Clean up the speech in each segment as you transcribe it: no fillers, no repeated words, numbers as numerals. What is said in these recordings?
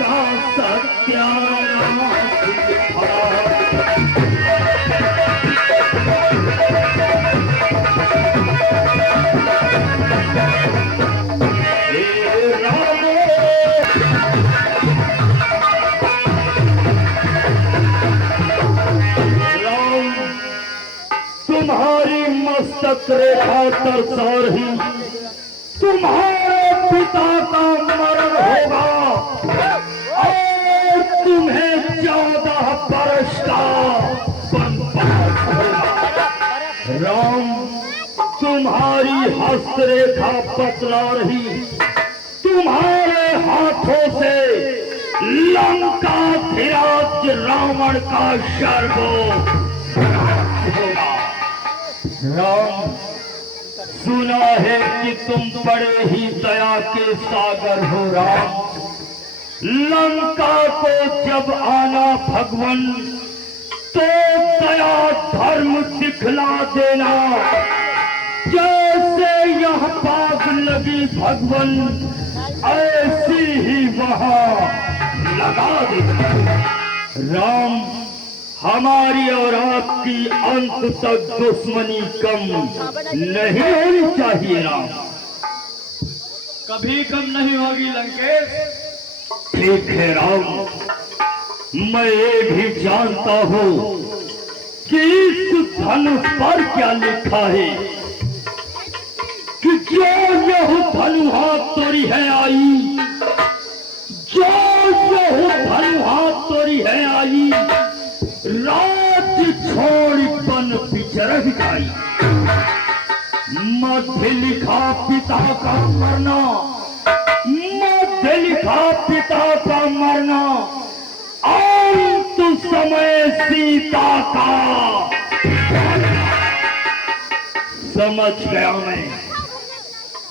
का सत्यानाश लिखा। तुम्हारी मस्तक रेखा तरसा रही, तुम्हारे पिता का मरण होगा और तुम्हें 14 वर्ष का वनवास होगा। राम, तुम्हारी हस्तरेखा बतला रही, तुम्हारे हाथों से लंका धिराज रावण का शर्मो होगा। राम, सुना है कि तुम बड़े ही दया के सागर हो। राम, लंका को जब आना भगवन तो दया धर्म दिखला देना, जैसे यह बाग लगी भगवन ऐसी ही वहां लगा देना। राम, हमारी और आपकी अंत तक दुश्मनी कम नहीं होनी चाहिए। राम, कभी कम नहीं होगी लंकेश। ठीक है राम, मैं ये भी जानता हूँ कि इस धनुष पर क्या लिखा है कि जो यह धनु हाथ तोरी है आई, जो यह धनु हाथ तोरी है आई, रात छोड़ बन पिचरह गई। मध्य लिखा पिता का मरना, मध्य लिखा पिता का मरना, अंत समय सीता का। समझ गया मैं,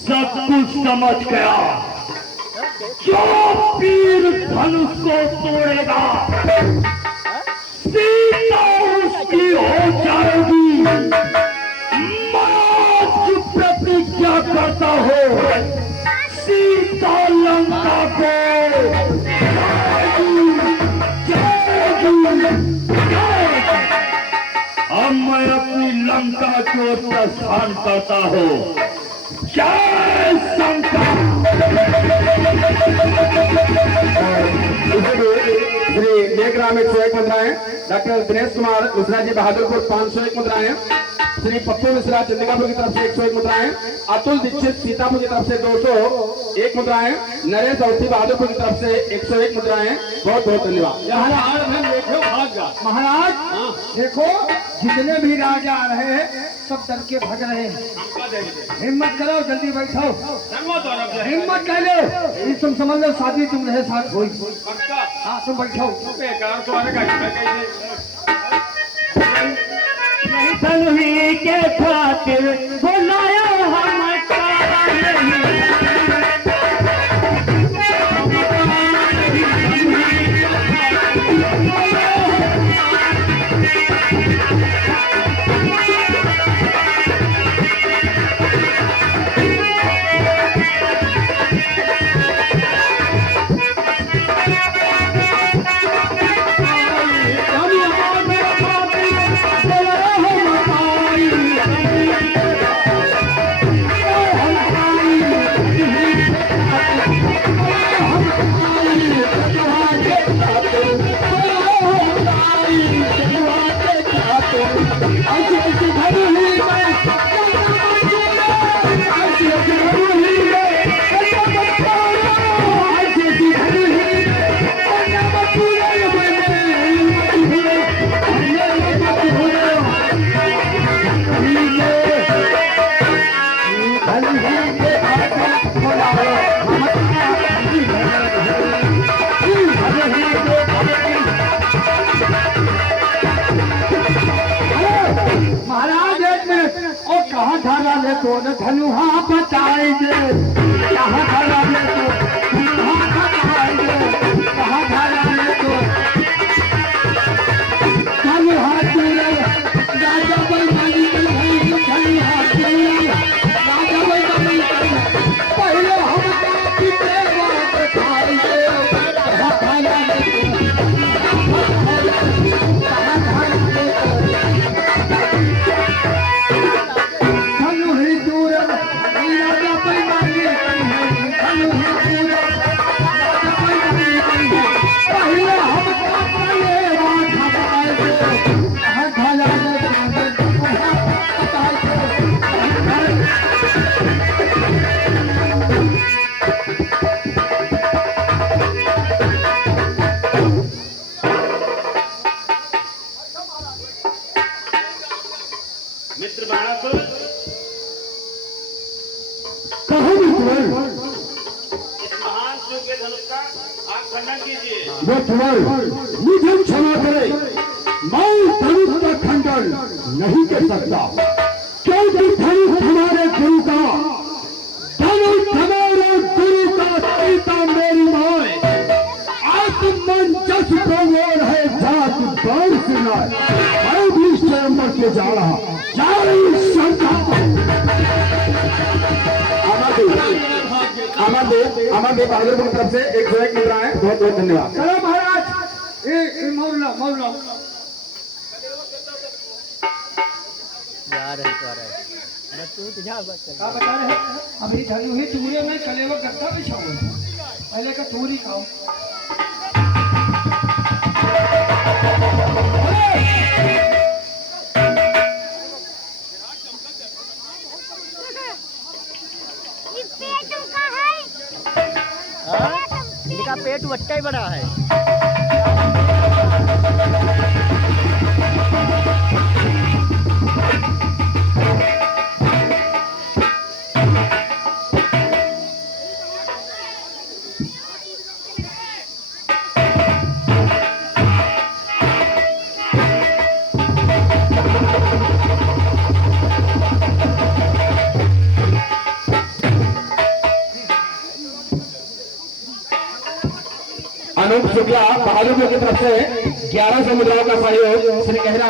सब कुछ समझ गया। जो पीर धनुष को तोड़ेगा सीता उसकी हो जाएगी। मैं प्रतिज्ञा करता हूँ सीता लंका को अब मैं अपनी लंका को प्रस्थान करता हूँ। जय शंकर। श्री मेघराम 101 मुद्राएं, डॉक्टर दिनेश कुमार मिश्रा जी बहादुरपुर 501 मुद्राएं, श्री पप्पू मिश्रा चंदिकापुर की तरफ से 101 मुद्राएं, अतुल दीक्षित सीतापुर की तरफ से 201 मुद्राएं, नरेश अवस्थी बहादुरपुर की तरफ से 101 मुद्राएं। बहुत बहुत धन्यवाद। महाराज देखो, जितने भी राजा आ रहे हैं सब डर के भग रहे हैं। हिम्मत करो, जल्दी बैठो, हिम्मत कर लो। ये तुम समझ लो शादी तुम्हारे साथ हुई। हाँ तुम बैठो। नहीं के खातिर बुलाया हम तो धनुहा बचाएंगे, कहाँ धरा ले तो धनुहा बचाएंगे, कहाँ धरा ले तो धनुहा चूरे राजा बैमानी के भाई धनुहा चूरे राजा बैमानी के पहले हम पिते बात खाएंगे, कहाँ वो कुंवर मुझे क्षमा करे, मैं धनुष का खंडन नहीं कर सकता, क्योंकि धनुष हमारे गुरु का, धनुष हमारे गुरु का, सीता मेरी माँ, आत्मन जस प्रमोर है, जात गौर सुना, मैं भी स्वयंवर के जा रहा, जय शंकर। अमरदेव बहादुर की तरफ से 101 मुद्राएं, बहुत बहुत धन्यवाद। चलो महाराज, ये मौला मौला यार है तो आ रहा है बस तू तुझा बस क्या बता रहे हैं? अभी धनु ही टूरे में कलेवा गत्ता बिछा हुआ है, पहले का टूरी खाओ। इनका पेट वट्टा ही बड़ा है। अनूप शुक्ला बहादुरपुर की तरफ से 1100 मुद्राओं का सहयोग श्री कहरा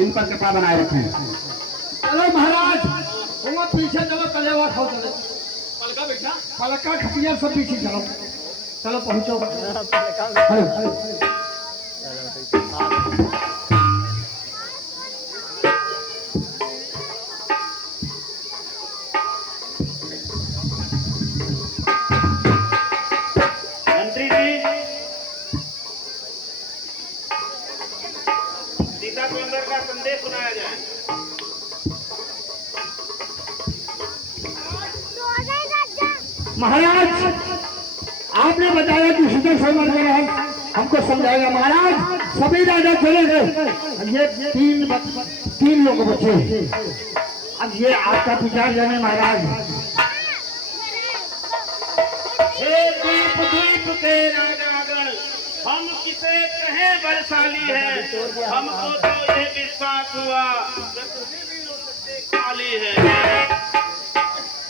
इन पर कृपा बनाए रखें। चलो महाराज, तुम पीछे चलो, कलेवा खाओ, चलो पलका बेटा पलका खटिया सब पीछे चलो, चलो पहुंचो। मंत्री जी, सीता सुंदर का संदेश सुनाया जाए। महाराज, आपने बताया कि सीधे समझ में है, हमको समझाएगा। महाराज, सभी राजा चले गए, अब ये तीन लोग बचे, अब ये आपका विचार जाने महाराज। हे द्वीप द्वीप के राजागण, हम किसे कहे बलशाली है, हमको तो ये विश्वास हुआ पृथ्वी भी उससे खाली है।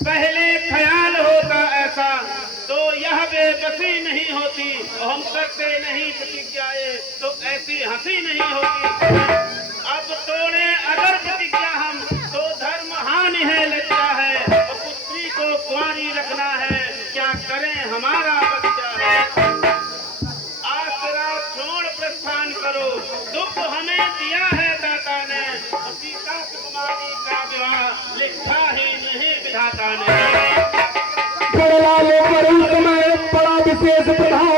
पहले ख्याल होता ऐसा तो यह बेबसी नहीं होती, हम करते नहीं प्रतिज्ञाएं तो ऐसी हंसी नहीं होती। अब तोड़े अगर प्रतिज्ञा हम तो धर्म हानि है, लज्जा है, तो पुत्री को कुंवारी रखना है, क्या करें हमारा बच्चा है। आसरा छोड़ प्रस्थान करो, दुख हमें दिया है दाता ने, सीता कुमारी का विवाह लिखा ही नहीं विधाता ने। बड़ा विशेष प्रभाव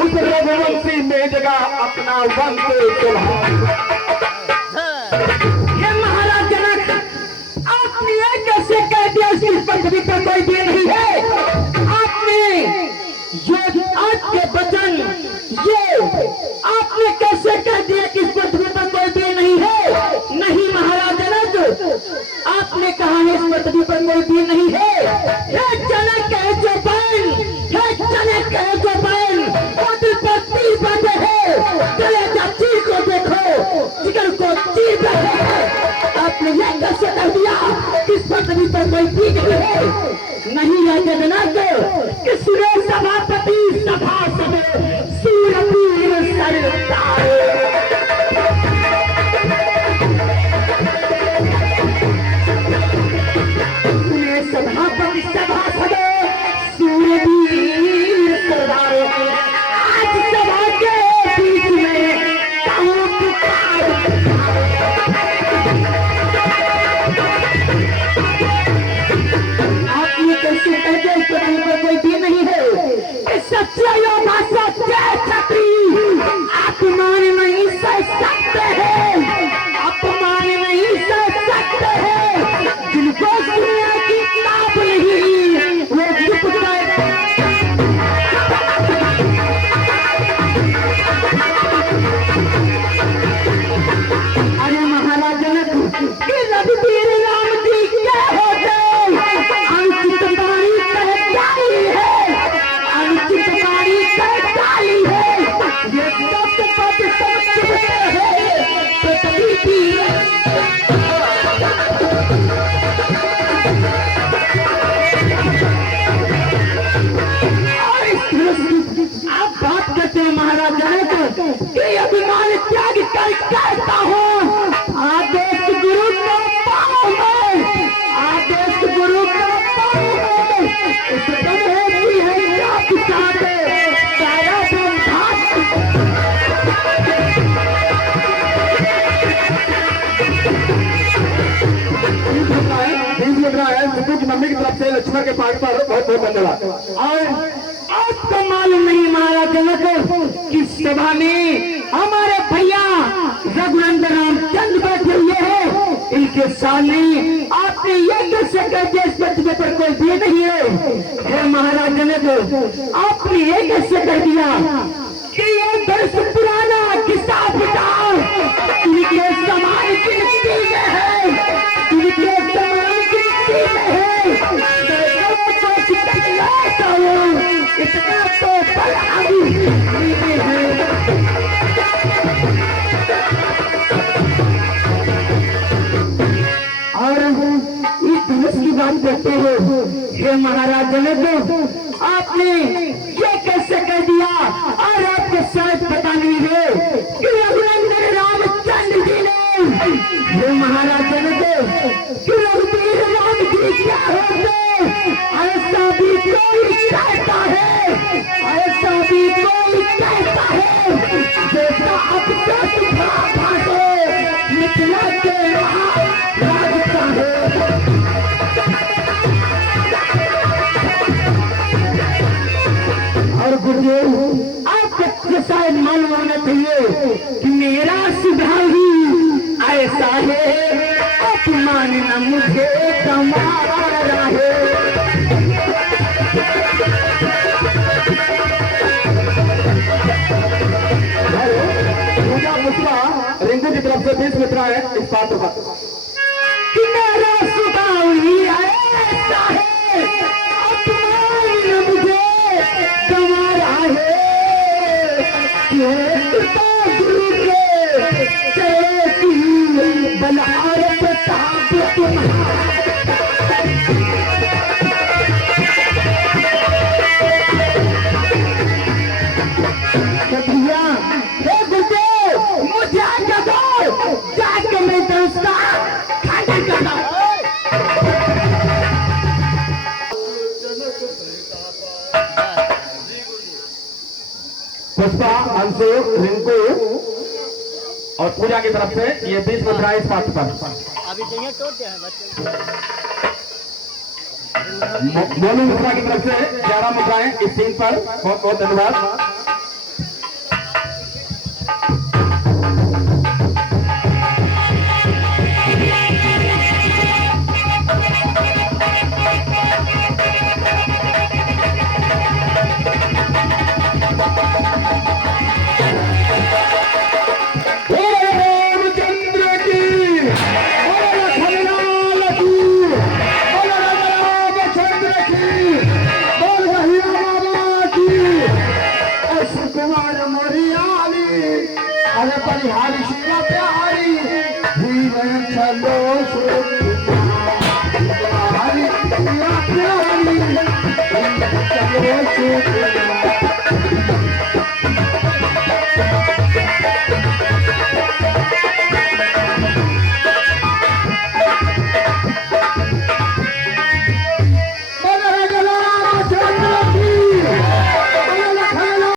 उस रघुवंशी में जगह अपना वंश चढ़ाओ। ये महाराज जनक, आपने ये कैसे कह दिया इसकी पृथ्वी पर कोई भी नहीं है? आपने ये आज के वचन, ये आपने कैसे कह दिया कि इस पृथ्वी पर कोई भी नहीं है? नहीं महाराज जनक, आपने कहा है इस पृथ्वी पर कोई भी नहीं है। हे जनक है जो बहन, हे जनक है जो बहन, वो दिल पर तीर बांधे है, कलेजा चीर को देखो, जिगर को चीर बैठे है। आपने ये कैसे कह दिया कि इस पृथ्वी पर कोई भी नहीं है? नहीं राजा जनक, किसने सभापति सभासद सूरवीर सरदार सभापति सभासद सूरवीर सरदार आज सभा के बीच में आपने कैसे कहते इस पृथ्वी पर कोई भी नहीं से लक्ष्मण के पाठ पर बहुत बहुत धन्यवाद। और आपको मालूम नहीं महाराज जनक कि सभा में हमारे भैया रघुनंदन रामचंद्र बैठे हुए हैं, इनके सामने आपने ये कैसे कर दिया, इस प्रतिभा पर कोई भी नहीं है महाराज जनक, आपने ये कैसे कर दिया कि ये वर्ष पुराना किस्सा बताओ, इनके समान की मिट्टी में है, इनके समान की मिट्टी में है, इतना तो बलावी है। और इस धनुष की बात करते हो हे महाराज जनक, आपने ये कैसे कर दिया, और आपके शायद पता नहीं है कि रघुनंदन रामचंद्र जी ने हे महाराज जनक कि रघुवीर राम जी क्या होते, ऐसा भी कोई कहता है, ऐसा भी कोई कहता है, जैसा अब तक भाषो मिथिला के राजता है। और गुरुदेव आपको शायद मालूम होना चाहिए कि मेरा सुधार ही ऐसा है, अपमान न मुझे कमारा है। पूजा पुष्पा रिंकू की तरफ से 20 मित्रा है इस पात्र पर। कि मेरा सुधार ही ऐसा है, अपमान न मुझे कमारा है, गुरु के चेती बलहार प्रताप तुम्हारा। मुझे आज्ञा दो, जाके मैं दोस्ता खंडन करता हूँ। पुष्पा, अंशु, रिंकू और पूजा की तरफ से ये 20 मुद्रा इस पात्र पर। अभी चाहिए तोड़ते हैं बच्चे। मोनू मिश्रा की तरफ से 11 मुद्राएं इस सीन पर, बहुत बहुत धन्यवाद। अरे परिहारी शिवा प्यारी, जीवन चलो